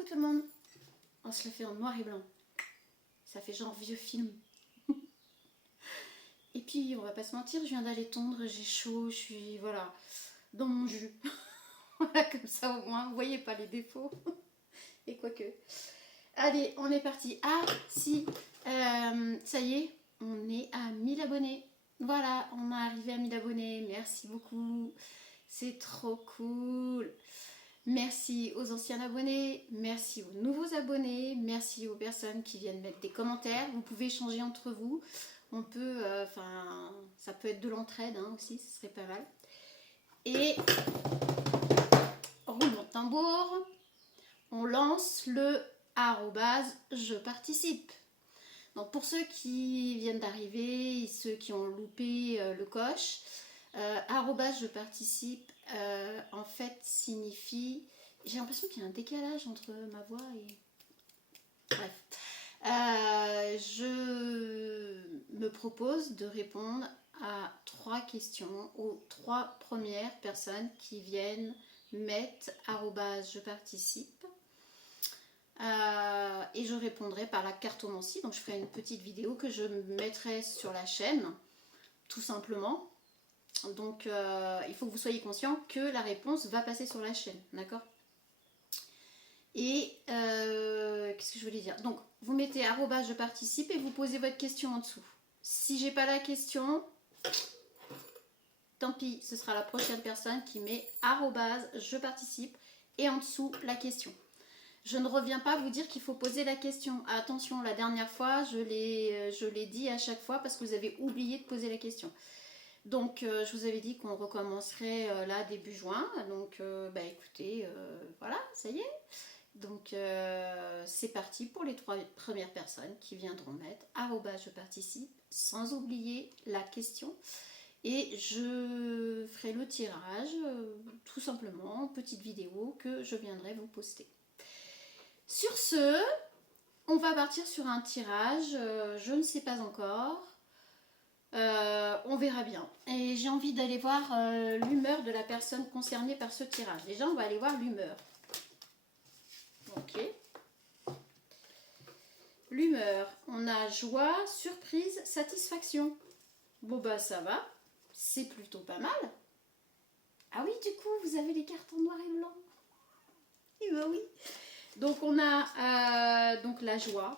Coucou tout le monde. On se le fait en noir et blanc. Ça fait genre vieux film. Et puis on va pas se mentir, je viens d'aller tondre, j'ai chaud, je suis voilà dans mon jus. Voilà, comme ça au moins, vous voyez pas les défauts. Et quoique. Allez, on est parti. Ah si, ça y est, on est à 1000 abonnés. Voilà, on est arrivé à 1000 abonnés. Merci beaucoup. C'est trop cool. Merci aux anciens abonnés, merci aux nouveaux abonnés, merci aux personnes qui viennent mettre des commentaires. Vous pouvez échanger entre vous. On peut, ça peut être de l'entraide aussi, ce serait pas mal. Et roulement de tambour, on lance le @je participe. Donc pour ceux qui viennent d'arriver, ceux qui ont loupé le coche, @je participe en fait signifie, j'ai l'impression qu'il y a un décalage entre ma voix et bref, je me propose de répondre à 3 questions aux 3 premières personnes qui viennent mettre @je participe. Et je répondrai par la cartomancie, donc je ferai une petite vidéo que je mettrai sur la chaîne tout simplement. Donc il faut que vous soyez conscient que la réponse va passer sur la chaîne, d'accord? Et qu'est-ce que je voulais dire? Donc vous mettez @je participe et vous posez votre question en dessous. Si j'ai pas la question, tant pis, ce sera la prochaine personne qui met @je participe et en dessous la question. Je ne reviens pas vous dire qu'il faut poser la question. Attention, la dernière fois, je l'ai dit à chaque fois parce que vous avez oublié de poser la question. Donc, je vous avais dit qu'on recommencerait là début juin. Donc, écoutez, voilà, ça y est. Donc, c'est parti pour les 3 premières personnes qui viendront mettre @je participe, sans oublier la question. Et je ferai le tirage, tout simplement, petite vidéo que je viendrai vous poster. Sur ce, on va partir sur un tirage, je ne sais pas encore, on verra bien. Et j'ai envie d'aller voir l'humeur de la personne concernée par ce tirage. Déjà, on va aller voir l'humeur. Ok. L'humeur, on a joie, surprise, satisfaction. Bon bah ça va, c'est plutôt pas mal. Ah oui, du coup, vous avez les cartes en noir et blanc. Et bah oui. Donc on a donc la joie.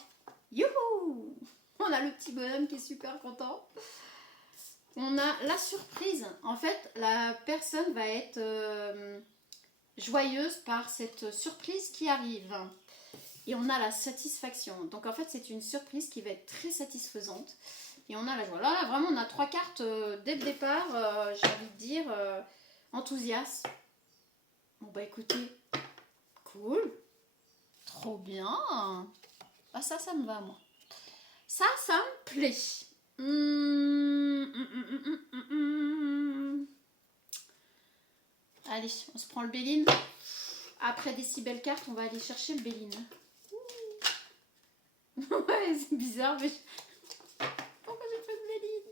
Youhou! On a le petit bonhomme qui est super content. On a la surprise. En fait, la personne va être joyeuse par cette surprise qui arrive. Et on a la satisfaction. Donc en fait, c'est une surprise qui va être très satisfaisante. Et on a la joie. Là, vraiment, on a 3 cartes dès le départ. J'ai envie de dire enthousiaste. Bon bah écoutez, cool. Trop bien. Ah ça me va moi. Ça me plaît. Allez, on se prend le Béline. Après des si belles cartes, on va aller chercher le Béline. Ouais, c'est bizarre, mais pourquoi j'ai fait le Béline?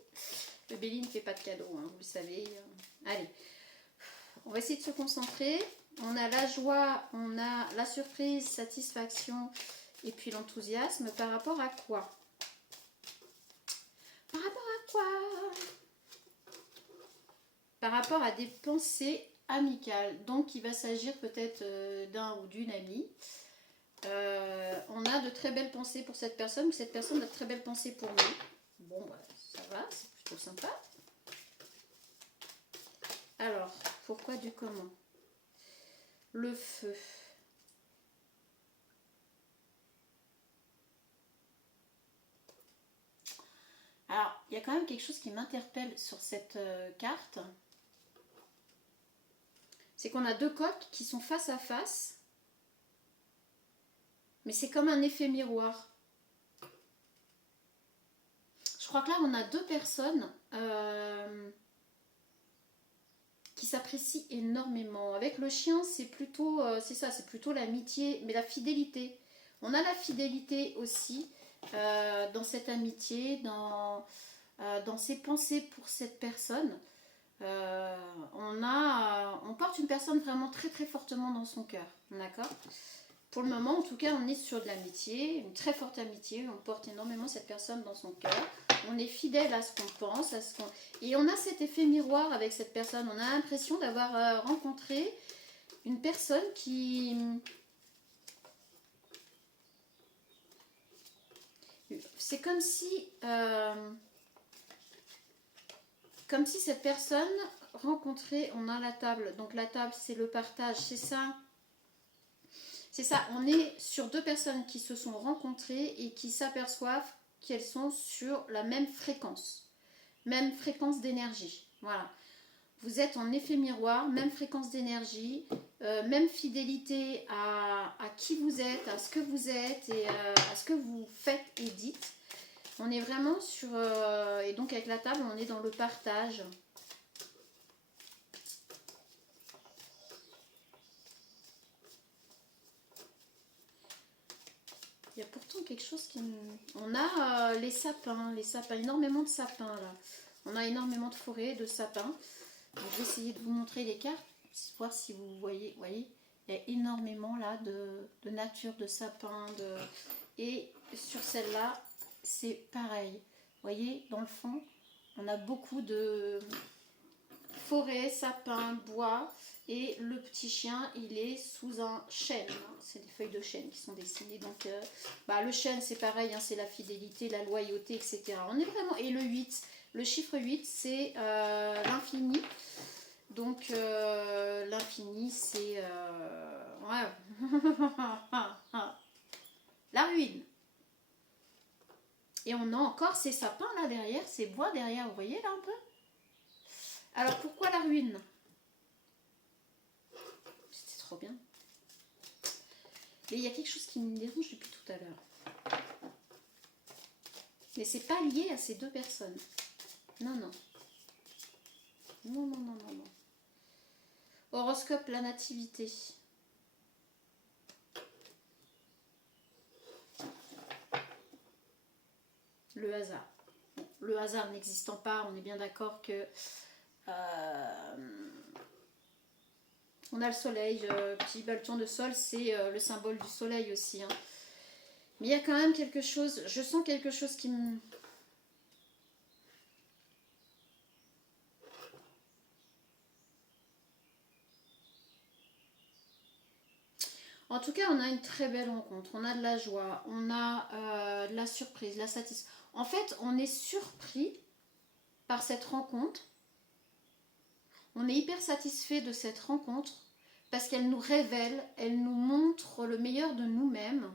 Le Béline ne fait pas de cadeau, vous le savez. Allez, on va essayer de se concentrer. On a la joie, on a la surprise, satisfaction et puis l'enthousiasme. Par rapport à quoi? Par rapport à quoi? Par rapport à des pensées amicales. Donc, il va s'agir peut-être d'un ou d'une amie. On a de très belles pensées pour cette personne, ou cette personne a de très belles pensées pour nous. Bon, bah, ça va, c'est plutôt sympa. Alors, pourquoi du comment? Le feu. Alors, il y a quand même quelque chose qui m'interpelle sur cette carte. C'est qu'on a 2 coques qui sont face à face. Mais c'est comme un effet miroir. Je crois que là, on a 2 personnes qui s'apprécient énormément. Avec le chien, c'est plutôt, c'est plutôt l'amitié, mais la fidélité. On a la fidélité aussi dans cette amitié, dans ses pensées pour cette personne. On porte une personne vraiment très très fortement dans son cœur, d'accord? Pour le moment, en tout cas, on est sur de l'amitié, une très forte amitié. On porte énormément cette personne dans son cœur. On est fidèle à ce qu'on pense, et on a cet effet miroir avec cette personne. On a l'impression d'avoir rencontré une personne qui... C'est comme si cette personne rencontrait... On a la table. Donc la table, c'est le partage. C'est ça. C'est ça. On est sur deux personnes qui se sont rencontrées et qui s'aperçoivent qu'elles sont sur la même fréquence d'énergie. Voilà. Vous êtes en effet miroir, même fréquence d'énergie, même fidélité à qui vous êtes, à ce que vous êtes et à ce que vous faites et dites. On est vraiment sur... et donc avec la table, on est dans le partage. Il y a pourtant quelque chose qui... On a les sapins, énormément de sapins là. On a énormément de forêts, de sapins. Donc, je vais essayer de vous montrer les cartes, voir si vous voyez. Il y a énormément là de nature, de sapins. Et sur celle-là, c'est pareil. Vous voyez, dans le fond, on a beaucoup de forêts, sapins, bois. Et le petit chien, il est sous un chêne. C'est des feuilles de chêne qui sont dessinées. Donc, le chêne, c'est pareil, c'est la fidélité, la loyauté, etc. On est vraiment... Et le 8, le chiffre 8, c'est l'infini. Donc, l'infini, c'est... la ruine. Et on a encore ces sapins là derrière, ces bois derrière, vous voyez là un peu? Alors, pourquoi la ruine? Trop bien. Mais il y a quelque chose qui me dérange depuis tout à l'heure. Mais c'est pas lié à ces deux personnes. Non, non. Non, non, non, non, non. Horoscope, la nativité. Le hasard. Bon, le hasard n'existant pas, on est bien d'accord que... on a le soleil, le tournesol, c'est le symbole du soleil aussi. Mais il y a quand même quelque chose, je sens quelque chose qui me... En tout cas, on a une très belle rencontre, on a de la joie, on a de la surprise, la satisfaction. En fait, on est surpris par cette rencontre. On est hyper satisfait de cette rencontre parce qu'elle nous révèle, elle nous montre le meilleur de nous-mêmes.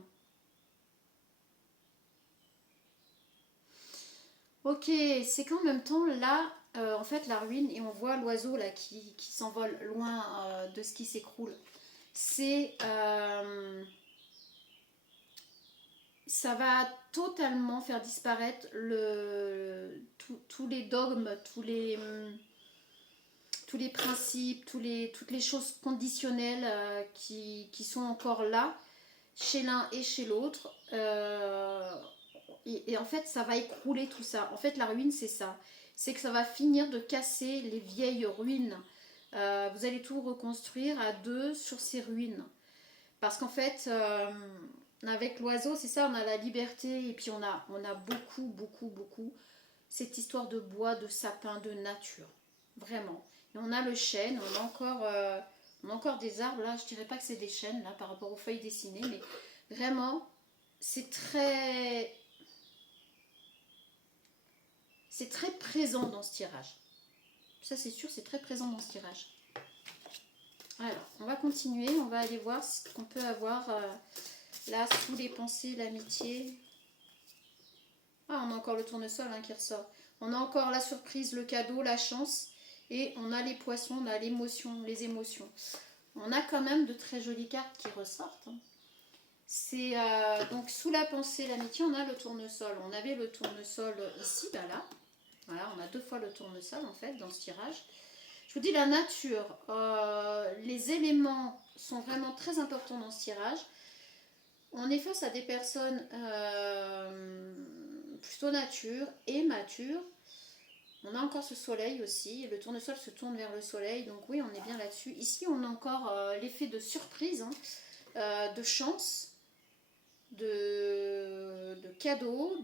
Ok, c'est qu'en même temps, là, en fait, la ruine, et on voit l'oiseau là qui s'envole loin de ce qui s'écroule. C'est... ça va totalement faire disparaître tous les dogmes, tous les principes, toutes les choses conditionnelles qui sont encore là, chez l'un et chez l'autre. Et en fait, ça va écrouler tout ça. En fait, la ruine, c'est ça. C'est que ça va finir de casser les vieilles ruines. Vous allez tout reconstruire à deux sur ces ruines. Parce qu'en fait, avec l'oiseau, c'est ça, on a la liberté. Et puis, on a beaucoup, beaucoup, beaucoup cette histoire de bois, de sapin, de nature. Vraiment. Et on a le chêne, on a encore des arbres. Là, je dirais pas que c'est des chênes, là, par rapport aux feuilles dessinées. Mais vraiment, c'est très présent dans ce tirage. Ça, c'est sûr, c'est très présent dans ce tirage. Alors, on va continuer. On va aller voir ce qu'on peut avoir là, sous les pensées, l'amitié. Ah, on a encore le tournesol qui ressort. On a encore la surprise, le cadeau, la chance. Et on a les poissons, on a l'émotion, les émotions. On a quand même de très jolies cartes qui ressortent. C'est donc sous la pensée, l'amitié, on a le tournesol. On avait le tournesol ici, là. Voilà, on a deux fois le tournesol en fait dans ce tirage. Je vous dis la nature, les éléments sont vraiment très importants dans ce tirage. On est face à des personnes plutôt nature et mature. On a encore ce soleil aussi, le tournesol se tourne vers le soleil, donc oui, on est bien là-dessus. Ici, on a encore l'effet de surprise. de chance, de cadeaux,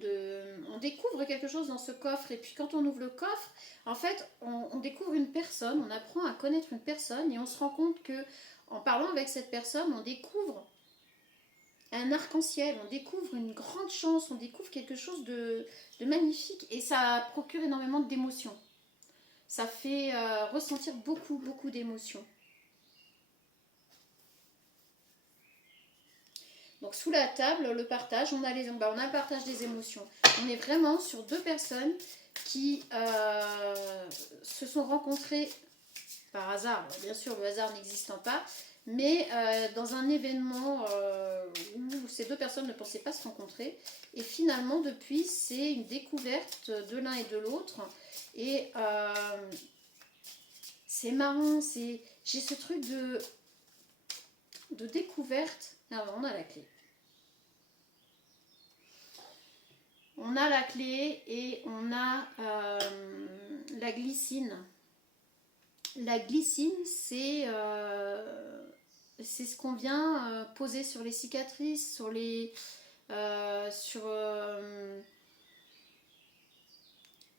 on découvre quelque chose dans ce coffre. Et puis quand on ouvre le coffre, en fait, on découvre une personne, on apprend à connaître une personne et on se rend compte que en parlant avec cette personne, on découvre un arc-en-ciel, on découvre une grande chance, on découvre quelque chose de magnifique et ça procure énormément d'émotions. Ça fait ressentir beaucoup, beaucoup d'émotions. Donc sous la table, le partage, on a le partage des émotions. On est vraiment sur deux personnes qui se sont rencontrées par hasard. Bien sûr, le hasard n'existant pas, mais dans un événement où ces deux personnes ne pensaient pas se rencontrer. Et finalement, depuis, c'est une découverte de l'un et de l'autre. Et c'est marrant, j'ai ce truc de découverte. Ah, on a la clé. On a la clé et on a la glycine. La glycine, c'est ce qu'on vient poser sur les cicatrices, sur les...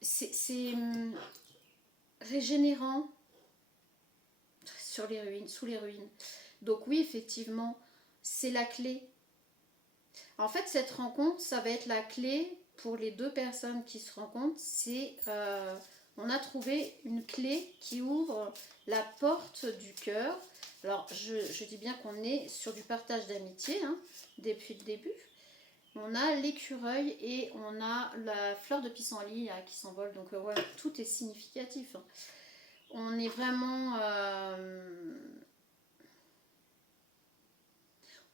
c'est régénérant sur les ruines, sous les ruines. Donc oui, effectivement, c'est la clé. En fait, cette rencontre, ça va être la clé pour les deux personnes qui se rencontrent. On a trouvé une clé qui ouvre la porte du cœur. Alors, je dis bien qu'on est sur du partage d'amitié, hein, depuis le début. On a l'écureuil et on a la fleur de pissenlit qui s'envole. Donc, ouais, tout est significatif. Hein. On est vraiment...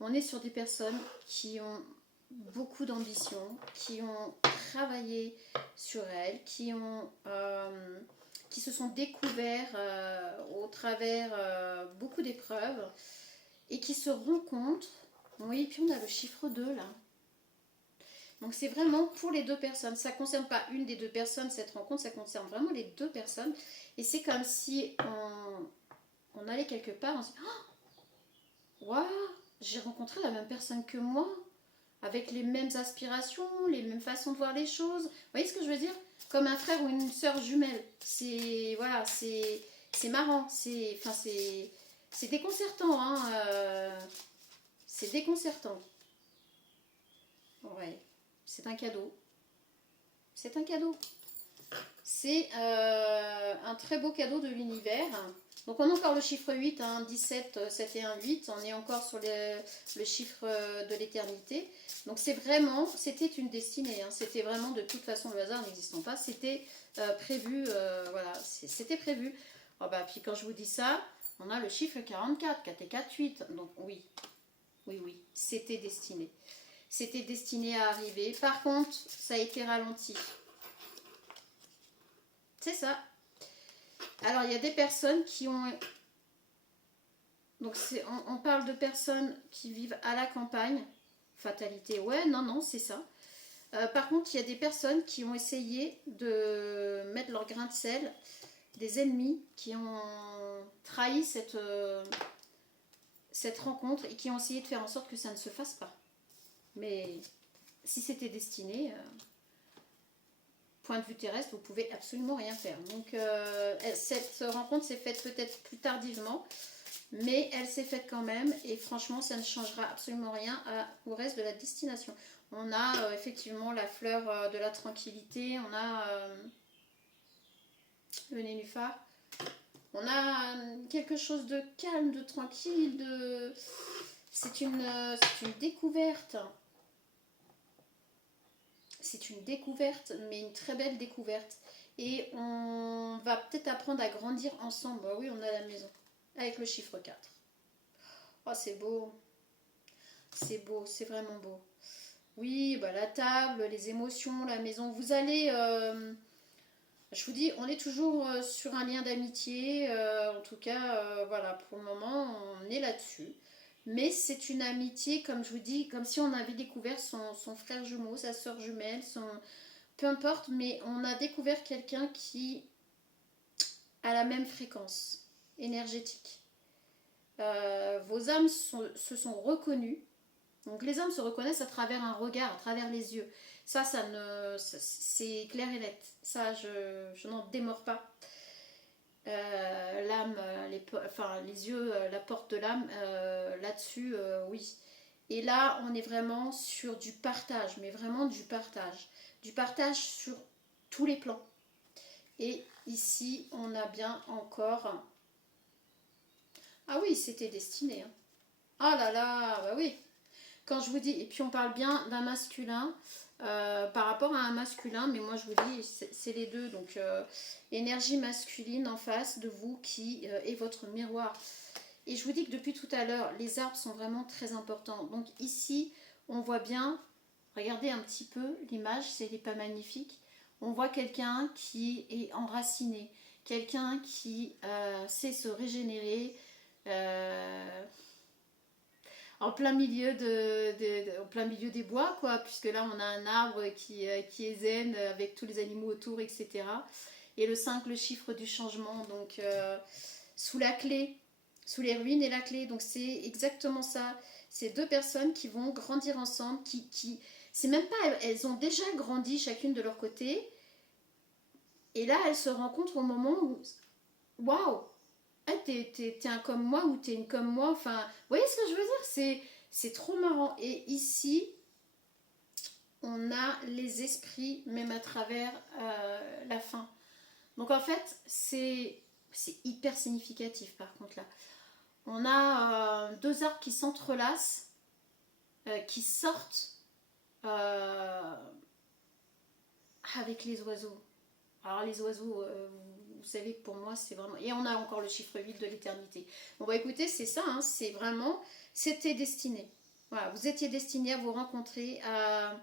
on est sur des personnes qui ont beaucoup d'ambition, qui ont travaillé sur elles, qui se sont découverts au travers beaucoup d'épreuves et qui se rencontrent. Oui, puis on a le chiffre 2 là. Donc c'est vraiment pour les deux personnes. Ça ne concerne pas une des deux personnes, cette rencontre, ça concerne vraiment les deux personnes. Et c'est comme si on allait quelque part, on se dit « Waouh, j'ai rencontré la même personne que moi !» avec les mêmes aspirations, les mêmes façons de voir les choses. Vous voyez ce que je veux dire? Comme un frère ou une sœur jumelle. C'est voilà, c'est marrant, c'est déconcertant, hein. C'est déconcertant. Ouais, c'est un cadeau. C'est un cadeau. C'est un très beau cadeau de l'univers. Donc on a encore le chiffre 8, hein, 17, 7 et 1, 8. On est encore sur le chiffre de l'éternité. Donc c'était une destinée. Hein. C'était vraiment, de toute façon, le hasard n'existant pas. C'était prévu. Voilà, c'était prévu. Oh bah, puis quand je vous dis ça, on a le chiffre 44, 4 et 4, 8. Donc oui, c'était destiné. C'était destiné à arriver. Par contre, ça a été ralenti. C'est ça. Alors, il y a des personnes qui ont... Donc, on parle de personnes qui vivent à la campagne. Fatalité, ouais, non, c'est ça. Par contre, il y a des personnes qui ont essayé de mettre leur grain de sel. Des ennemis qui ont trahi cette rencontre et qui ont essayé de faire en sorte que ça ne se fasse pas. Mais si c'était destiné... point de vue terrestre, vous pouvez absolument rien faire. Donc cette rencontre s'est faite peut-être plus tardivement, mais elle s'est faite quand même et franchement ça ne changera absolument rien au reste de la destination. On a effectivement la fleur de la tranquillité, on a le nénuphar, on a quelque chose de calme, de tranquille, c'est une découverte. C'est une découverte, mais une très belle découverte. Et on va peut-être apprendre à grandir ensemble. Bah oui, on a la maison. Avec le chiffre 4. Oh, c'est beau. C'est beau, c'est vraiment beau. Oui, bah la table, les émotions, la maison. Vous allez... je vous dis, on est toujours sur un lien d'amitié. En tout cas, voilà, pour le moment, on est là-dessus. Mais c'est une amitié, comme je vous dis, comme si on avait découvert son frère jumeau, sa soeur jumelle, peu importe, mais on a découvert quelqu'un qui a la même fréquence énergétique. vos âmes se sont reconnues. Donc les âmes se reconnaissent à travers un regard, à travers les yeux. C'est clair et net. Ça, je n'en démords pas. L'âme, les yeux, la porte de l'âme, là-dessus, oui. Et là, on est vraiment sur du partage, mais vraiment du partage. Du partage sur tous les plans. Et ici, on a bien encore... Ah oui, c'était destiné. Hein. Ah là là, bah oui. Quand je vous dis, et puis on parle bien d'un masculin par rapport à un masculin, mais moi je vous dis, c'est les deux. Donc énergie masculine en face de vous qui est votre miroir. Et je vous dis que depuis tout à l'heure, les arbres sont vraiment très importants. Donc ici, on voit bien, regardez un petit peu l'image, c'est pas magnifique. On voit quelqu'un qui est enraciné, quelqu'un qui sait se régénérer. En plein milieu en plein milieu des bois, quoi, puisque là on a un arbre qui est zen avec tous les animaux autour, etc. Et le 5, le chiffre du changement, donc sous la clé, sous les ruines et la clé. Donc c'est exactement ça. C'est deux personnes qui vont grandir ensemble, c'est même pas, elles ont déjà grandi chacune de leur côté. Et là, elles se rencontrent au moment où, waouh, ah, t'es un comme moi ou t'es une comme moi. Enfin, vous voyez ce que je veux dire? C'est trop marrant. Et ici, on a les esprits, même à travers la fin. Donc en fait, c'est hyper significatif par contre là. On a deux arbres qui s'entrelacent, qui sortent avec les oiseaux. Alors les oiseaux, vous savez que pour moi c'est vraiment... Et on a encore le chiffre 8 de l'éternité. Bon bah écoutez, c'est ça, hein, c'est vraiment... C'était destiné. Voilà, vous étiez destiné à vous rencontrer, à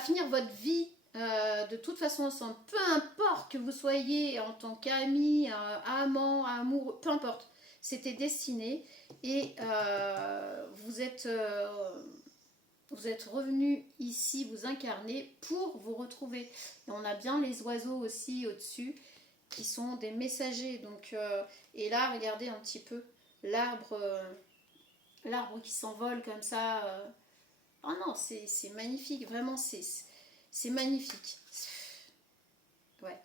finir votre vie de toute façon ensemble. Peu importe que vous soyez en tant qu'ami, amant, amoureux, peu importe. C'était destiné et vous êtes revenu ici vous incarner pour vous retrouver. Et on a bien les oiseaux aussi au-dessus qui sont des messagers. Donc, et là, regardez un petit peu l'arbre qui s'envole comme ça. Oh non, c'est magnifique, vraiment, c'est magnifique. Ouais.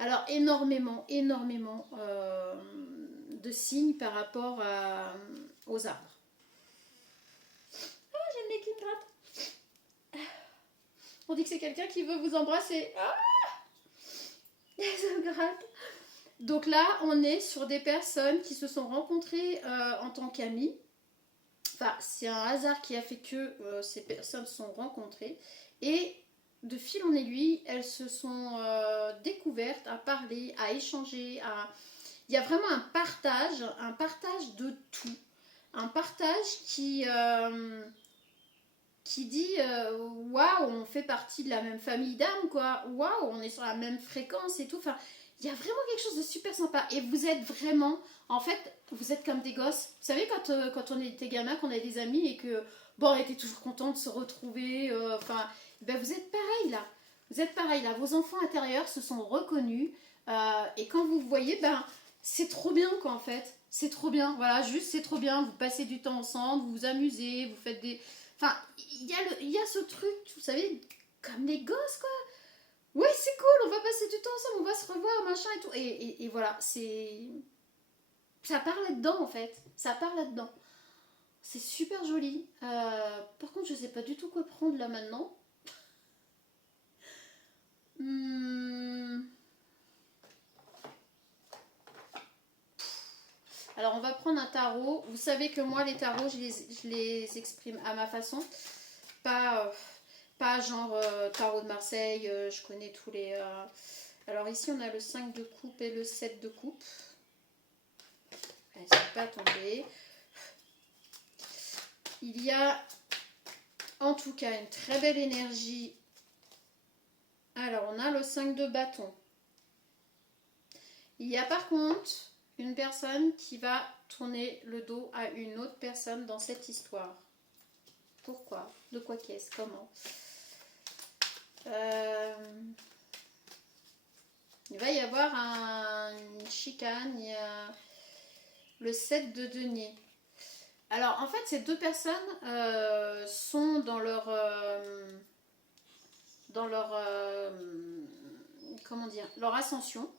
Alors, énormément de signes par rapport aux arbres. J'aime les qui me grattent. On dit que c'est quelqu'un qui veut vous embrasser. Ah, elle se gratte. Donc là, on est sur des personnes qui se sont rencontrées en tant qu'amies. Enfin, c'est un hasard qui a fait que ces personnes se sont rencontrées. Et de fil en aiguille, elles se sont découvertes, à parler, à échanger. Il y a vraiment un partage de tout. Un partage qui dit waouh, on fait partie de la même famille d'âmes, quoi. Waouh, on est sur la même fréquence et tout. Enfin, il y a vraiment quelque chose de super sympa. Et vous êtes vraiment, en fait, vous êtes comme des gosses. Vous savez, quand on était gamin, qu'on avait des amis et que, bon, on était toujours content de se retrouver. Enfin, ben vous êtes pareil là. Vous êtes pareil là. Vos enfants intérieurs se sont reconnus. Et quand vous voyez, ben, c'est trop bien, quoi, en fait. C'est trop bien. Voilà, juste, c'est trop bien. Vous passez du temps ensemble, vous vous amusez, vous faites des... Enfin, il y a ce truc, vous savez, comme des gosses, quoi. Oui, c'est cool, on va passer du temps ensemble, on va se revoir, machin et tout. Et voilà, c'est... Ça part là-dedans, en fait. Ça part là-dedans. C'est super joli. Par contre, je sais pas du tout quoi prendre là maintenant. Alors, on va prendre un tarot. Vous savez que moi, les tarots, je les exprime à ma façon. Pas genre tarot de Marseille, je connais tous les... Alors ici, on a le 5 de coupe et le 7 de coupe. Elles ne sont pas tombées. Il y a en tout cas une très belle énergie. Alors, on a le 5 de bâton. Il y a par contre une personne qui va tourner le dos à une autre personne dans cette histoire. Pourquoi? De quoi qu'est-ce? Comment? Il va y avoir une chicane, Le 7 de denier. Alors, en fait, ces deux personnes sont dans leur... comment dire, leur ascension.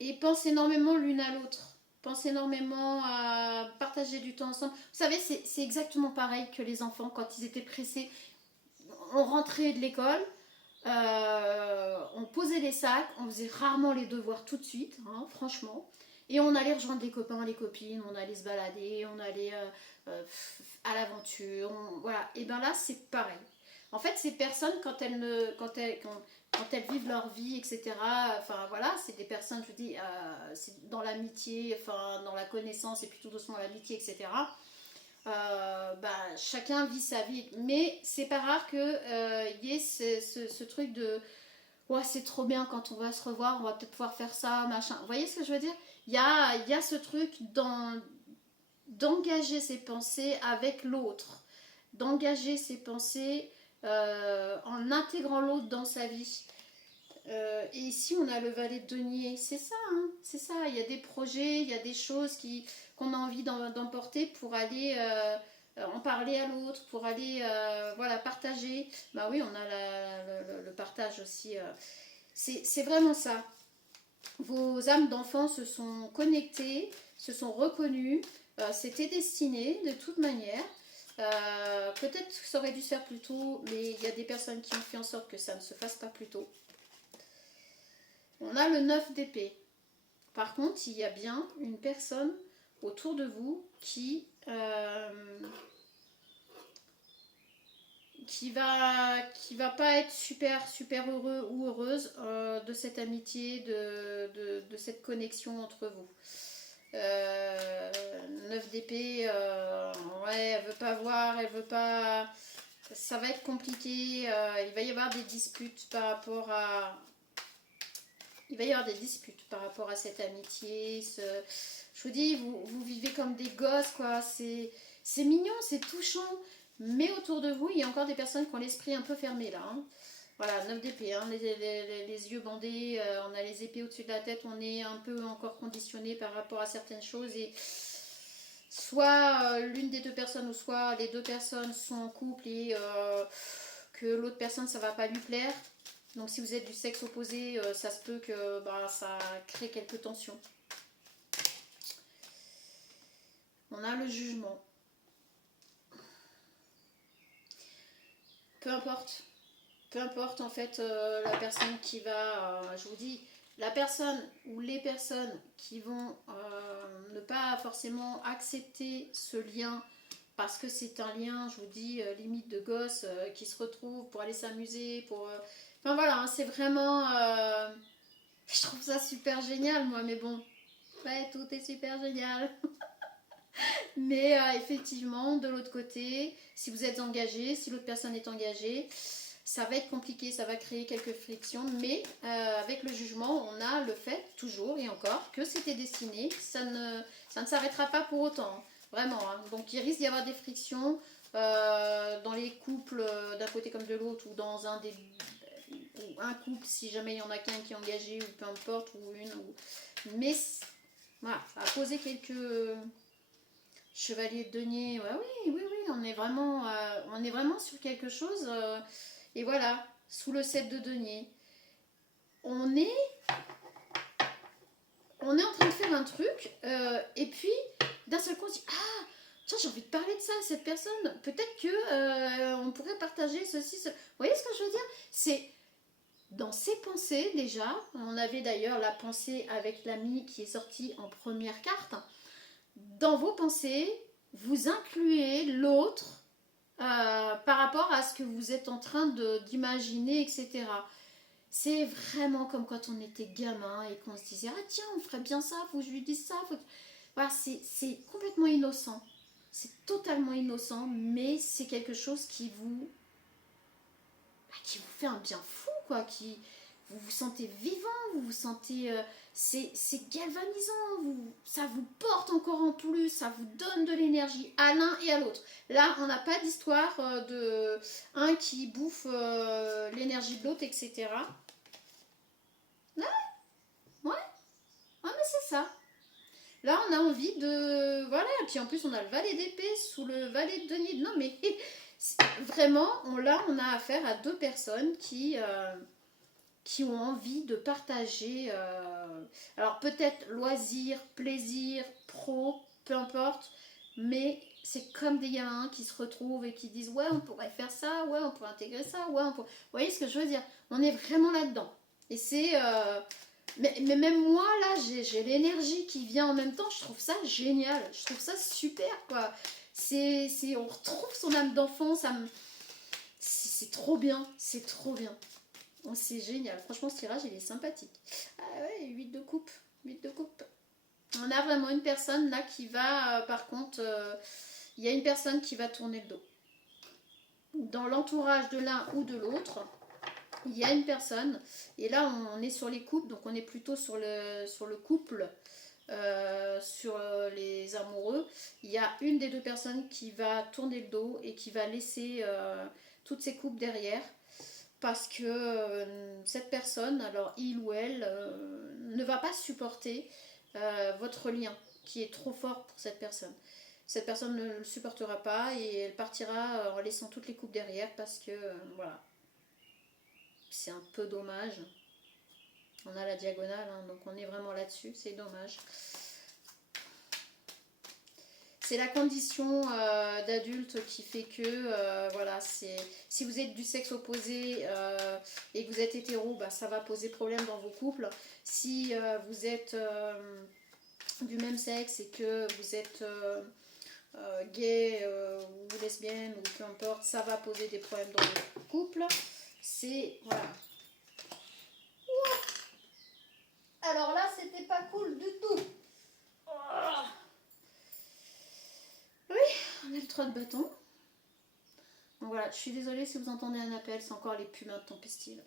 Et pensent énormément l'une à l'autre. Pensent énormément à partager du temps ensemble. Vous savez, c'est exactement pareil que les enfants quand ils étaient pressés. On rentrait de l'école, on posait les sacs, on faisait rarement les devoirs tout de suite, hein, franchement. Et on allait rejoindre les copains, les copines, on allait se balader, on allait à l'aventure, voilà. Et bien là, c'est pareil. En fait, ces personnes, quand elles vivent leur vie, etc., enfin voilà, c'est des personnes, je vous dis, c'est dans l'amitié, enfin dans la connaissance, et puis tout doucement l'amitié, etc., chacun vit sa vie. Mais c'est pas rare qu'il y ait ce truc de ouais, c'est trop bien quand on va se revoir, on va peut-être pouvoir faire ça, machin. Vous voyez ce que je veux dire? Il y a ce truc d'engager ses pensées avec l'autre, d'engager ses pensées en intégrant l'autre dans sa vie. Et ici, on a le valet de denier. C'est ça, hein, c'est ça. Il y a des projets, il y a des choses qu'on a envie d'emporter pour aller en parler à l'autre, pour aller voilà, partager. Bah oui, on a le partage aussi. C'est vraiment ça. Vos âmes d'enfants se sont connectées, se sont reconnues. C'était destiné de toute manière. Peut-être que ça aurait dû se faire plus tôt, mais il y a des personnes qui ont fait en sorte que ça ne se fasse pas plus tôt. On a le 9 d'épée. Par contre, il y a bien une personne autour de vous qui va pas être super heureux ou heureuse de cette amitié, de cette connexion entre vous. 9 d'épée, ouais, elle veut pas voir, elle veut pas... Ça va être compliqué, il va y avoir des disputes par rapport à... Il va y avoir des disputes par rapport à cette amitié. Je vous dis, vous vivez comme des gosses, quoi. C'est mignon, c'est touchant. Mais autour de vous, il y a encore des personnes qui ont l'esprit un peu fermé, là. Hein. Voilà, 9 d'épée, hein, les yeux bandés, on a les épées au-dessus de la tête, on est un peu encore conditionné par rapport à certaines choses. Et soit l'une des deux personnes ou soit les deux personnes sont en couple et que l'autre personne, ça va pas lui plaire. Donc si vous êtes du sexe opposé, ça se peut que ça crée quelques tensions. On a le jugement. Peu importe en fait la personne qui va, je vous dis, la personne ou les personnes qui vont ne pas forcément accepter ce lien parce que c'est un lien, je vous dis, limite de gosse qui se retrouvent pour aller s'amuser, pour... Enfin voilà, hein, c'est vraiment... je trouve ça super génial, moi, mais bon, ouais, tout est super génial. Mais effectivement, de l'autre côté, si vous êtes engagé, si l'autre personne est engagée, ça va être compliqué, ça va créer quelques frictions, mais avec le jugement, on a le fait, toujours et encore, que c'était destiné, ça ne s'arrêtera pas pour autant, hein, vraiment. Hein. Donc il risque d'y avoir des frictions dans les couples d'un côté comme de l'autre, ou dans un couple, si jamais il y en a qu'un qui est engagé, ou peu importe, ou une, mais voilà, ça a posé quelques... Chevalier de denier, ouais, oui, on est vraiment sur quelque chose. Et voilà, sous le 7 de denier, on est en train de faire un truc, et puis d'un seul coup on se dit ah tiens, j'ai envie de parler de ça à cette personne. Peut-être que on pourrait partager ceci. Vous voyez ce que je veux dire? C'est dans ses pensées déjà. On avait d'ailleurs la pensée avec l'ami qui est sortie en première carte. Dans vos pensées, vous incluez l'autre par rapport à ce que vous êtes en train d'imaginer, etc. C'est vraiment comme quand on était gamin et qu'on se disait ah tiens, on ferait bien ça, faut que je lui dise ça. Voilà, c'est complètement innocent. C'est totalement innocent, mais c'est quelque chose qui vous fait un bien fou, quoi. Vous vous sentez vivant, vous vous sentez... c'est galvanisant, ça vous porte encore en plus, ça vous donne de l'énergie à l'un et à l'autre. Là, on n'a pas d'histoire de un qui bouffe l'énergie de l'autre, etc. Ouais, mais c'est ça. Là, on a envie de... Voilà, et puis en plus, on a le valet d'épée sous le valet de denier. Non, mais vraiment, là, on a affaire à deux personnes qui ont envie de partager, alors peut-être loisir, plaisir, pro, peu importe, mais c'est comme des gamins qui se retrouvent et qui disent ouais on pourrait faire ça, ouais on pourrait intégrer ça, ouais on pourrait... Vous voyez ce que je veux dire? On est vraiment là-dedans. Et c'est... mais même moi là j'ai l'énergie qui vient en même temps, je trouve ça génial, je trouve ça super quoi. On retrouve son âme d'enfant, c'est trop bien, c'est trop bien. C'est génial, franchement ce tirage il est sympathique. Ah ouais, 8 de coupe, 8 de coupe. On a vraiment une personne là qui va, par contre, il y a une personne qui va tourner le dos. Dans l'entourage de l'un ou de l'autre, il y a une personne, et là on est sur les couples, donc on est plutôt sur le couple, sur les amoureux. Il y a une des deux personnes qui va tourner le dos et qui va laisser toutes ses couples derrière. Parce que cette personne, alors il ou elle, ne va pas supporter votre lien qui est trop fort pour cette personne. Cette personne ne le supportera pas et elle partira en laissant toutes les coupes derrière parce que voilà, c'est un peu dommage. On a la diagonale, hein, donc on est vraiment là-dessus, c'est dommage. C'est la condition d'adulte qui fait que, voilà, si vous êtes du sexe opposé et que vous êtes hétéro, bah, ça va poser problème dans vos couples. Si vous êtes du même sexe et que vous êtes gay ou lesbienne ou peu importe, ça va poser des problèmes dans vos couples. C'est... Voilà. Alors là, c'était pas cool du tout. On a le 3 de bâton. Donc voilà, je suis désolée si vous entendez un appel, c'est encore les plumes intempestives.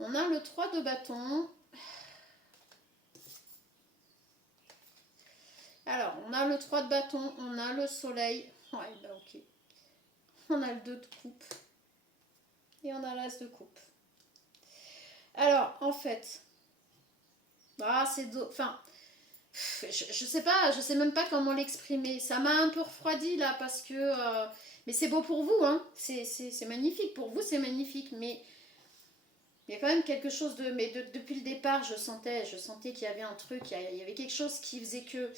On a le 3 de bâton. Alors, on a le 3 de bâton, on a le soleil. Ouais, bah ok. On a le 2 de coupe. Et on a l'as de coupe. Alors, en fait... Ah, c'est... Enfin... Je sais pas, je sais même pas comment l'exprimer. Ça m'a un peu refroidi là parce que... mais c'est beau pour vous, hein. C'est magnifique. Pour vous, c'est magnifique. Mais il y a quand même quelque chose de... Mais depuis le départ, je sentais qu'il y avait un truc, il y avait quelque chose qui faisait que...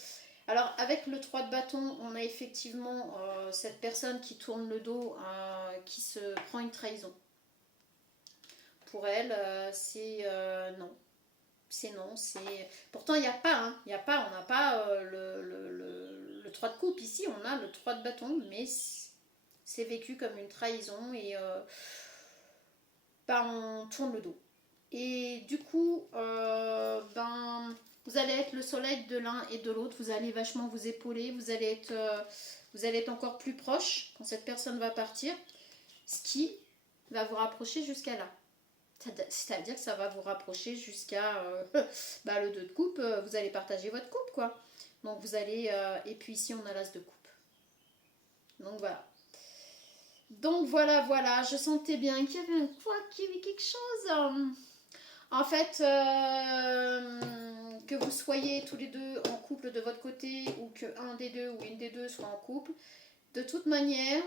Alors, avec le 3 de bâton, on a effectivement cette personne qui tourne le dos, qui se prend une trahison. Pour elle, c'est... non. C'est non, c'est... Pourtant, il n'y a pas, hein. Il y a pas, on n'a pas le 3 de coupe. Ici, on a le 3 de bâton, mais c'est vécu comme une trahison et on tourne le dos. Et du coup, vous allez être le soleil de l'un et de l'autre. Vous allez vachement vous épauler. Vous allez être encore plus proche quand cette personne va partir. Ce qui va vous rapprocher jusqu'à là. C'est-à-dire que ça va vous rapprocher jusqu'à le 2 de coupe, vous allez partager votre coupe quoi. Donc vous allez, et puis ici on a l'as de coupe. Donc voilà, je sentais bien qu'il y avait qu'il y avait quelque chose. En fait, que vous soyez tous les deux en couple de votre côté ou que un des deux ou une des deux soit en couple, de toute manière,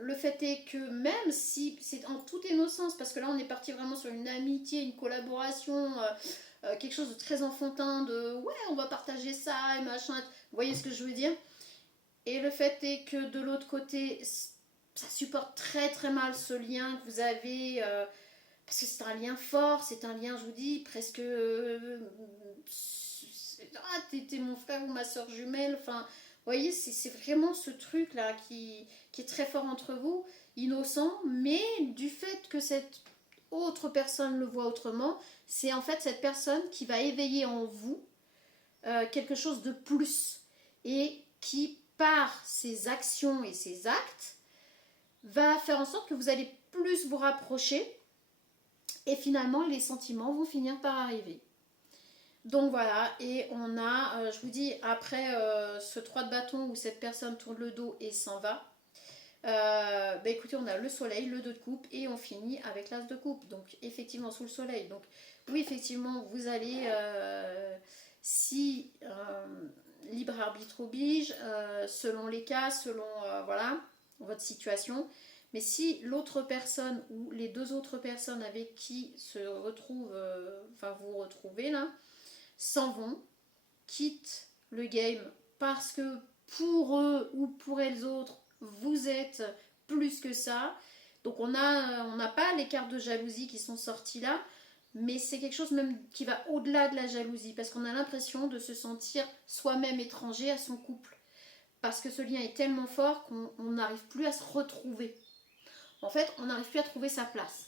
le fait est que même si c'est en toute innocence, parce que là on est parti vraiment sur une amitié, une collaboration, quelque chose de très enfantin, de ouais on va partager ça et machin, vous voyez ce que je veux dire? Et le fait est que de l'autre côté, ça supporte très très mal ce lien que vous avez, parce que c'est un lien fort, c'est un lien, je vous dis, presque... t'es mon frère ou ma soeur jumelle, enfin... Vous voyez, c'est vraiment ce truc-là qui est très fort entre vous, innocent, mais du fait que cette autre personne le voit autrement, c'est en fait cette personne qui va éveiller en vous quelque chose de plus et qui, par ses actions et ses actes, va faire en sorte que vous allez plus vous rapprocher et finalement les sentiments vont finir par arriver. Donc voilà, et on a, je vous dis, après ce 3 de bâton où cette personne tourne le dos et s'en va, écoutez, on a le soleil, le 2 de coupe et on finit avec l'as de coupe. Donc effectivement sous le soleil. Donc oui, effectivement, vous allez... si libre arbitre oblige, selon les cas, selon voilà, votre situation. Mais si l'autre personne ou les deux autres personnes avec qui se retrouvent, enfin vous retrouvez là, s'en vont, quittent le game parce que pour eux ou pour elles autres, vous êtes plus que ça. Donc on n'a pas les cartes de jalousie qui sont sorties là, mais c'est quelque chose même qui va au-delà de la jalousie, parce qu'on a l'impression de se sentir soi-même étranger à son couple. Parce que ce lien est tellement fort qu'on n'arrive plus à se retrouver. En fait, on n'arrive plus à trouver sa place.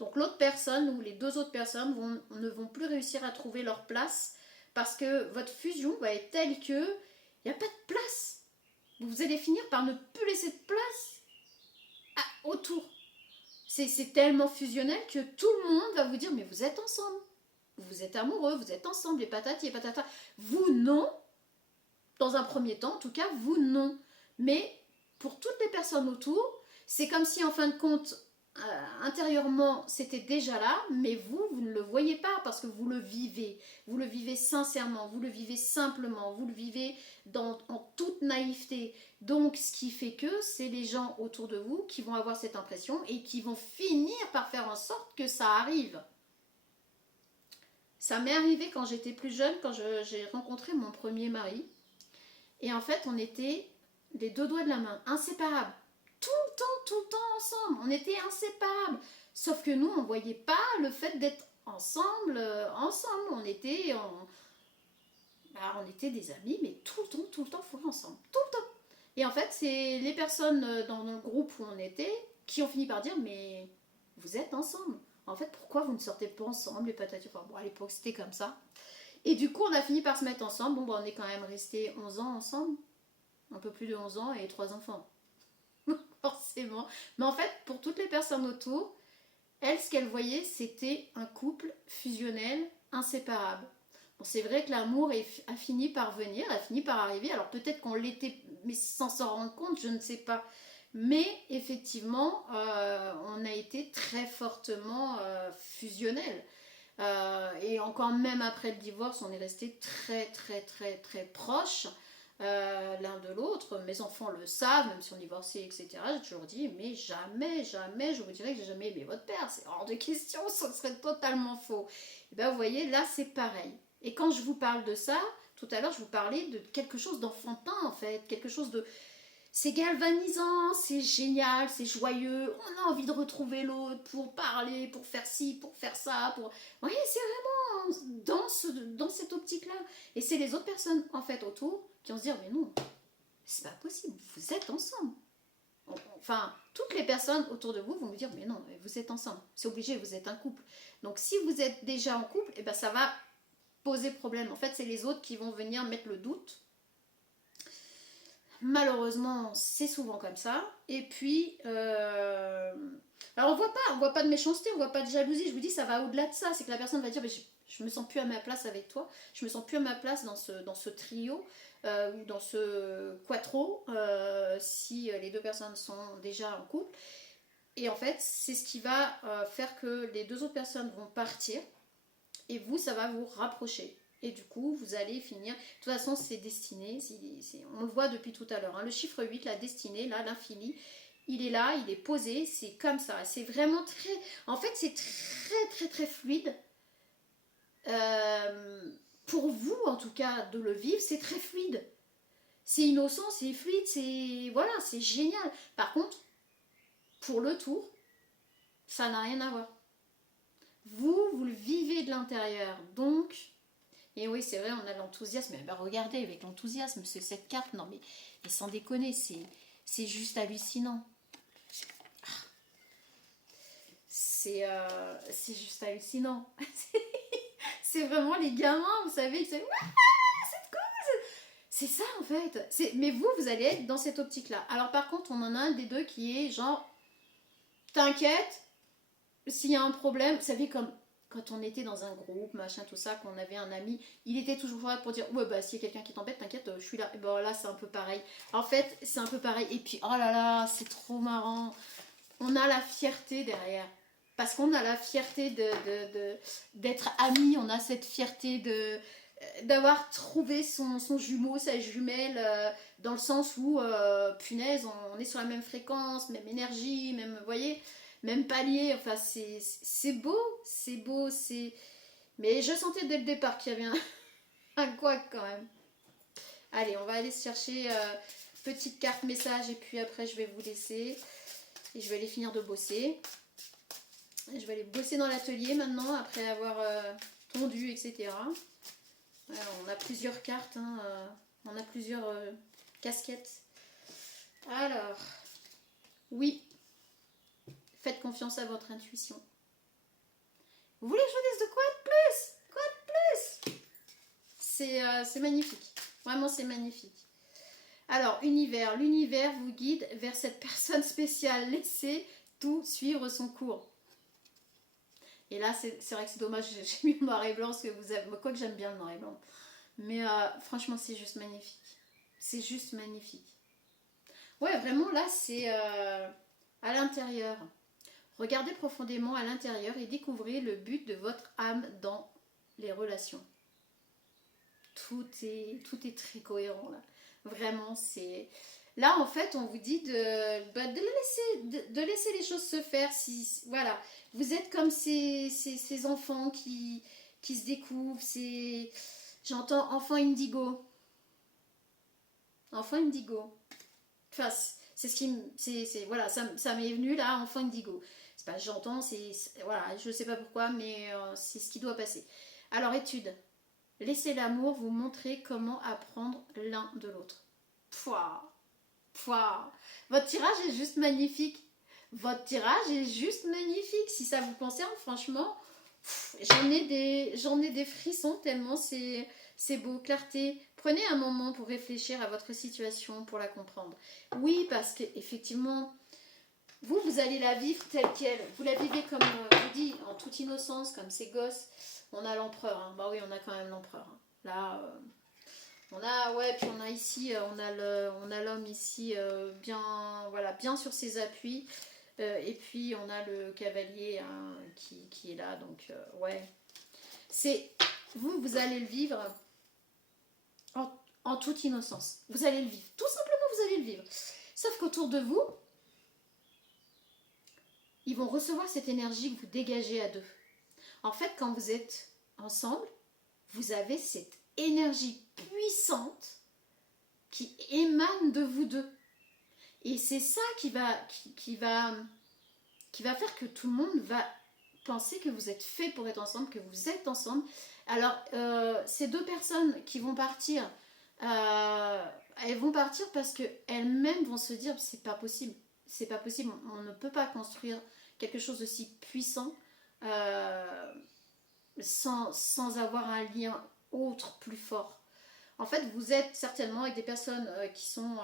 Donc l'autre personne ou les deux autres personnes ne vont plus réussir à trouver leur place parce que votre fusion va être telle que il n'y a pas de place. Vous allez finir par ne plus laisser de place autour. C'est tellement fusionnel que tout le monde va vous dire mais vous êtes ensemble. Vous êtes amoureux, vous êtes ensemble, et patati et patata. Vous non. Dans un premier temps, en tout cas, vous non. Mais pour toutes les personnes autour, c'est comme si en fin de compte, intérieurement, c'était déjà là, mais vous ne le voyez pas parce que vous le vivez. Vous le vivez sincèrement, vous le vivez simplement, vous le vivez en toute naïveté. Donc, ce qui fait que c'est les gens autour de vous qui vont avoir cette impression et qui vont finir par faire en sorte que ça arrive. Ça m'est arrivé quand j'étais plus jeune, quand j'ai rencontré mon premier mari. Et en fait, on était les deux doigts de la main, inséparables. Tout le temps ensemble. On était inséparables. Sauf que nous, on ne voyait pas le fait d'être ensemble. On était des amis, mais tout le temps, faut ensemble. Tout le temps. Et en fait, c'est les personnes dans le groupe où on était qui ont fini par dire, mais vous êtes ensemble. En fait, pourquoi vous ne sortez pas ensemble, les patates? Enfin, bon, à l'époque, c'était comme ça. Et du coup, on a fini par se mettre ensemble. Bon, on est quand même restés 11 ans ensemble. Un peu plus de 11 ans et 3 enfants. Forcément. Mais en fait, pour toutes les personnes autour, elles, ce qu'elles voyaient, c'était un couple fusionnel, inséparable. Bon, c'est vrai que l'amour a fini par venir, a fini par arriver. Alors peut-être qu'on l'était, mais sans s'en rendre compte, je ne sais pas. Mais effectivement, on a été très fortement fusionnel. Et encore même après le divorce, on est resté très proches l'un de l'autre. Mes enfants le savent, même si on divorçait, etc. J'ai toujours dit, mais jamais, je vous dirais que j'ai jamais aimé votre père. C'est hors de question, ce serait totalement faux. Et bien vous voyez, là c'est pareil. Et quand je vous parle de ça, tout à l'heure je vous parlais de quelque chose d'enfantin en fait, quelque chose de... C'est galvanisant, c'est génial, c'est joyeux, on a envie de retrouver l'autre pour parler, pour faire ci, pour faire ça, pour... Oui, c'est vraiment dans cette optique-là. Et c'est les autres personnes, en fait, autour, qui vont se dire, mais non, c'est pas possible, vous êtes ensemble. Enfin, toutes les personnes autour de vous vont vous dire, mais non, vous êtes ensemble, c'est obligé, vous êtes un couple. Donc si vous êtes déjà en couple, eh ben, ça va poser problème. En fait, c'est les autres qui vont venir mettre le doute. Malheureusement, c'est souvent comme ça. Et puis, alors on voit pas de méchanceté, on voit pas de jalousie. Je vous dis, ça va au-delà de ça. C'est que la personne va dire, mais je me sens plus à ma place avec toi. Je me sens plus à ma place dans ce trio ou dans ce quattro si les deux personnes sont déjà en couple. Et en fait, c'est ce qui va faire que les deux autres personnes vont partir et vous, ça va vous rapprocher. Et du coup, vous allez finir... De toute façon, c'est destiné. On le voit depuis tout à l'heure. Hein. Le chiffre 8, la destinée, là, l'infini, il est là, il est posé. C'est comme ça. C'est vraiment très... En fait, c'est très fluide. Pour vous, en tout cas, de le vivre, c'est très fluide. C'est innocent, c'est fluide, c'est... Voilà, c'est génial. Par contre, pour le tour, ça n'a rien à voir. Vous le vivez de l'intérieur. Donc... Et oui, c'est vrai, on a l'enthousiasme. Mais ben, regardez, avec l'enthousiasme, c'est cette carte. Non, mais sans déconner, c'est juste hallucinant. C'est juste hallucinant. C'est vraiment les gamins, vous savez, c'est cette cause. C'est ça, en fait. Mais vous allez être dans cette optique-là. Alors, par contre, on en a un des deux qui est genre, t'inquiète, s'il y a un problème, vous savez, comme... Quand on était dans un groupe, machin, tout ça, qu'on avait un ami, il était toujours là pour dire, ouais, bah, s'il y a quelqu'un qui t'embête, t'inquiète, je suis là. Et ben là, c'est un peu pareil. En fait, c'est un peu pareil. Et puis, oh là là, c'est trop marrant. On a la fierté derrière. parce qu'on a la fierté d'être amis, on a cette fierté d'avoir trouvé son jumeau, sa jumelle, dans le sens où, punaise, on est sur la même fréquence, même énergie, même, vous voyez, même palier, enfin, c'est beau, c'est beau, c'est... Mais je sentais dès le départ qu'il y avait un couac quand même. Allez, on va aller chercher petite carte message et puis après je vais vous laisser. Et je vais aller finir de bosser. Et je vais aller bosser dans l'atelier maintenant après avoir tondu, etc. Alors, on a plusieurs cartes, hein, on a plusieurs casquettes. Alors, oui, faites confiance à votre intuition. Vous voulez que je vous dise de quoi de plus? Quoi de plus? C'est magnifique. Vraiment, c'est magnifique. Alors, univers, l'univers vous guide vers cette personne spéciale. Laissez tout suivre son cours. Et là, c'est vrai que c'est dommage, j'ai mis le noir et blanc, parce que vous avez... Quoique j'aime bien le noir et blanc. Mais franchement, c'est juste magnifique. C'est juste magnifique. Ouais, vraiment, là, c'est à l'intérieur. Regardez profondément à l'intérieur et découvrez le but de votre âme dans les relations. Tout est très cohérent, là. Vraiment, c'est... Là, en fait, on vous dit de laisser les choses se faire. Voilà, vous êtes comme ces enfants qui se découvrent. J'entends enfant indigo. Enfant indigo. Enfin, c'est ce qui... Voilà, ça m'est venu là, enfant indigo. C'est pas j'entends, voilà, je sais pas pourquoi, mais c'est ce qui doit passer. Alors, étude. Laissez l'amour vous montrer comment apprendre l'un de l'autre. Pouah. Votre tirage est juste magnifique. Votre tirage est juste magnifique. Si ça vous concerne, franchement, j'en ai des frissons tellement c'est beau. Clarté. Prenez un moment pour réfléchir à votre situation, pour la comprendre. Oui, parce qu'effectivement, vous allez la vivre telle qu'elle. Vous la vivez comme, je vous dis, en toute innocence, comme ces gosses. On a l'empereur. Hein. Bah oui, on a quand même l'empereur. Hein. Là... on a ici, on a l'homme ici bien sur ses appuis. Et puis on a le cavalier hein, qui est là. Donc ouais. Vous allez le vivre en toute innocence. Vous allez le vivre. Tout simplement, vous allez le vivre. Sauf qu'autour de vous, ils vont recevoir cette énergie que vous dégagez à deux. En fait, quand vous êtes ensemble, vous avez cette énergie puissante qui émane de vous deux. Et c'est ça qui va faire que tout le monde va penser que vous êtes fait pour être ensemble, que vous êtes ensemble. Alors, ces deux personnes qui vont partir, elles vont partir parce qu'elles-mêmes vont se dire c'est pas possible, on ne peut pas construire quelque chose de si puissant sans avoir un lien autre, plus fort. En fait, vous êtes certainement avec des personnes qui sont...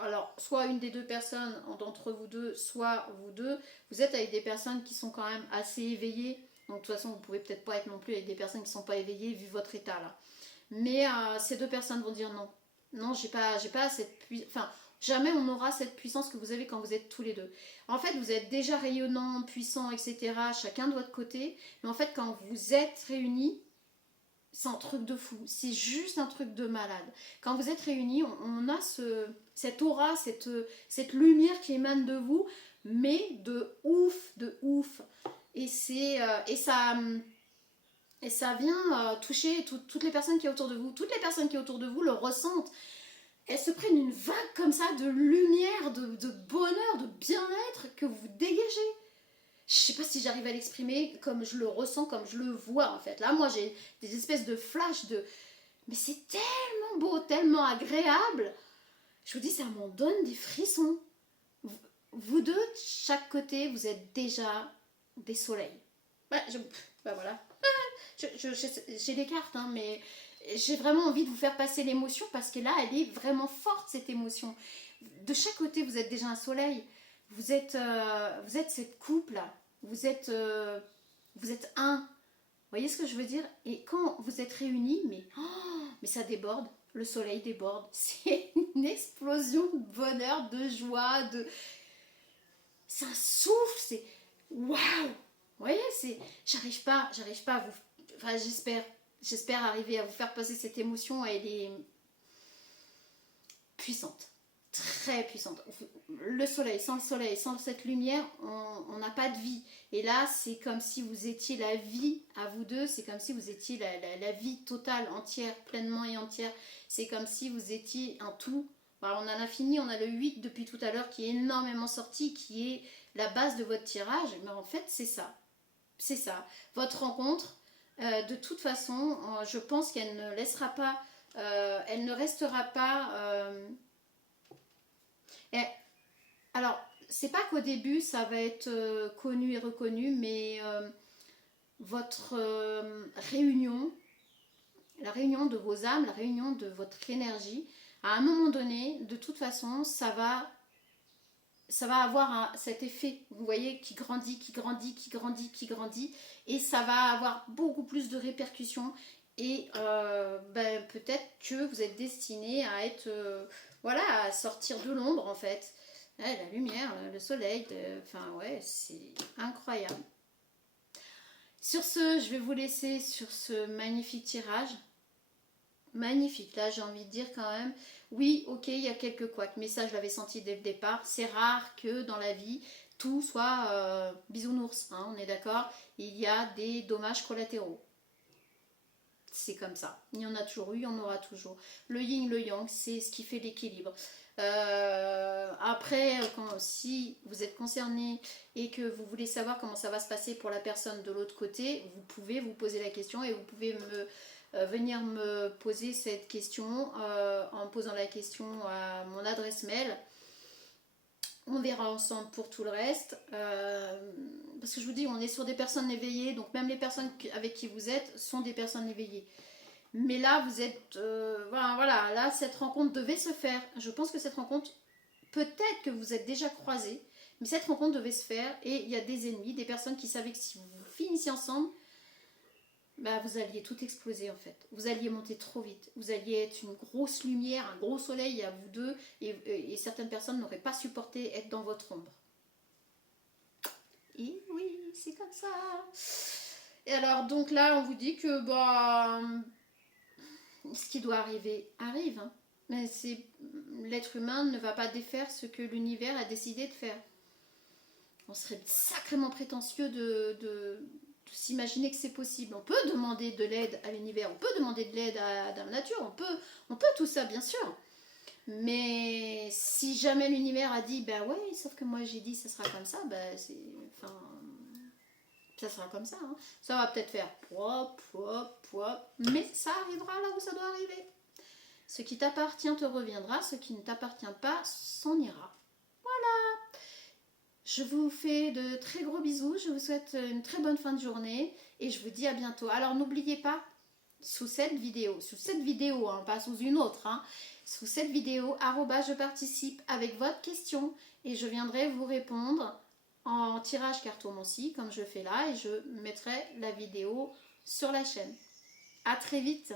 alors, soit une des deux personnes d'entre vous deux, soit vous deux, vous êtes avec des personnes qui sont quand même assez éveillées. Donc, de toute façon, vous pouvez peut-être pas être non plus avec des personnes qui ne sont pas éveillées vu votre état là. Mais ces deux personnes vont dire non. Non, j'ai pas cette puissance... Enfin, jamais on aura cette puissance que vous avez quand vous êtes tous les deux. En fait, vous êtes déjà rayonnants, puissants, etc. Chacun de votre côté. Mais en fait, quand vous êtes réunis, c'est un truc de fou. C'est juste un truc de malade. Quand vous êtes réunis, on a cette aura, cette lumière qui émane de vous, mais de ouf. Et ça vient toucher toutes les personnes qui sont autour de vous. Toutes les personnes qui sont autour de vous le ressentent. Elles se prennent une vague comme ça de lumière, de bonheur, de bien-être que vous dégagez. Je sais pas si j'arrive à l'exprimer comme je le ressens, comme je le vois en fait. Là, moi, j'ai des espèces de flashs de... Mais c'est tellement beau, tellement agréable. Je vous dis, ça m'en donne des frissons. Vous deux, de chaque côté, vous êtes déjà des soleils. Voilà. J'ai des cartes, hein, mais j'ai vraiment envie de vous faire passer l'émotion parce que là, elle est vraiment forte, cette émotion. De chaque côté, vous êtes déjà un soleil. Vous êtes cette couple, vous êtes un. Vous voyez ce que je veux dire? Et quand vous êtes réunis, mais ça déborde. Le soleil déborde. C'est une explosion de bonheur, de joie, c'est un souffle. Waouh! Vous voyez, j'arrive pas à vous... Enfin, j'espère arriver à vous faire passer cette émotion. Elle est puissante. Très puissante. Le soleil, sans cette lumière, on n'a pas de vie. Et là, c'est comme si vous étiez la vie à vous deux. C'est comme si vous étiez la vie totale, entière, pleinement et entière. C'est comme si vous étiez un tout. Alors, on en a fini, on a le 8 depuis tout à l'heure qui est énormément sorti, qui est la base de votre tirage. Mais en fait, c'est ça. C'est ça. Votre rencontre, de toute façon, je pense qu'elle ne laissera pas, elle ne restera pas... alors, c'est pas qu'au début ça va être connu et reconnu, mais votre réunion, la réunion de vos âmes, la réunion de votre énergie, à un moment donné, de toute façon, ça va avoir cet effet, vous voyez, qui grandit, et ça va avoir beaucoup plus de répercussions. Et peut-être que vous êtes destiné à être, voilà, à sortir de l'ombre en fait. Ouais, la lumière, le soleil, enfin ouais, c'est incroyable. Sur ce, je vais vous laisser sur ce magnifique tirage. Magnifique, là j'ai envie de dire quand même, oui, ok, il y a quelques couacs, mais ça je l'avais senti dès le départ. C'est rare que dans la vie, tout soit bisounours, hein, on est d'accord. Il y a des dommages collatéraux. C'est comme ça. Il y en a toujours eu, il y en aura toujours. Le yin, le yang, c'est ce qui fait l'équilibre. Après, si vous êtes concerné et que vous voulez savoir comment ça va se passer pour la personne de l'autre côté, vous pouvez vous poser la question et vous pouvez venir me poser cette question en posant la question à mon adresse mail. On verra ensemble pour tout le reste. Parce que je vous dis, on est sur des personnes éveillées, donc même les personnes avec qui vous êtes sont des personnes éveillées. Mais là, vous êtes... voilà, là, cette rencontre devait se faire. Je pense que cette rencontre, peut-être que vous êtes déjà croisés, mais cette rencontre devait se faire et il y a des ennemis, des personnes qui savaient que si vous finissiez ensemble, vous alliez tout exploser en fait. Vous alliez monter trop vite. Vous alliez être une grosse lumière, un gros soleil à vous deux et certaines personnes n'auraient pas supporté être dans votre ombre. Et oui, c'est comme ça. Et alors, donc là, on vous dit que ce qui doit arriver arrive. Hein. Mais l'être humain ne va pas défaire ce que l'univers a décidé de faire. On serait sacrément prétentieux de s'imaginer que c'est possible. On peut demander de l'aide à l'univers, on peut demander de l'aide à la nature, on peut tout ça bien sûr. Mais si jamais l'univers a dit ouais, sauf que moi j'ai dit ça sera comme ça, ça sera comme ça. Hein. Ça va peut-être faire mais ça arrivera là où ça doit arriver. Ce qui t'appartient te reviendra, ce qui ne t'appartient pas s'en ira. Je vous fais de très gros bisous, je vous souhaite une très bonne fin de journée et je vous dis à bientôt. Alors n'oubliez pas, sous cette vidéo, hein, pas sous une autre, hein, sous cette vidéo, @ je participe avec votre question et je viendrai vous répondre en tirage cartomancie comme je fais là et je mettrai la vidéo sur la chaîne. À très vite.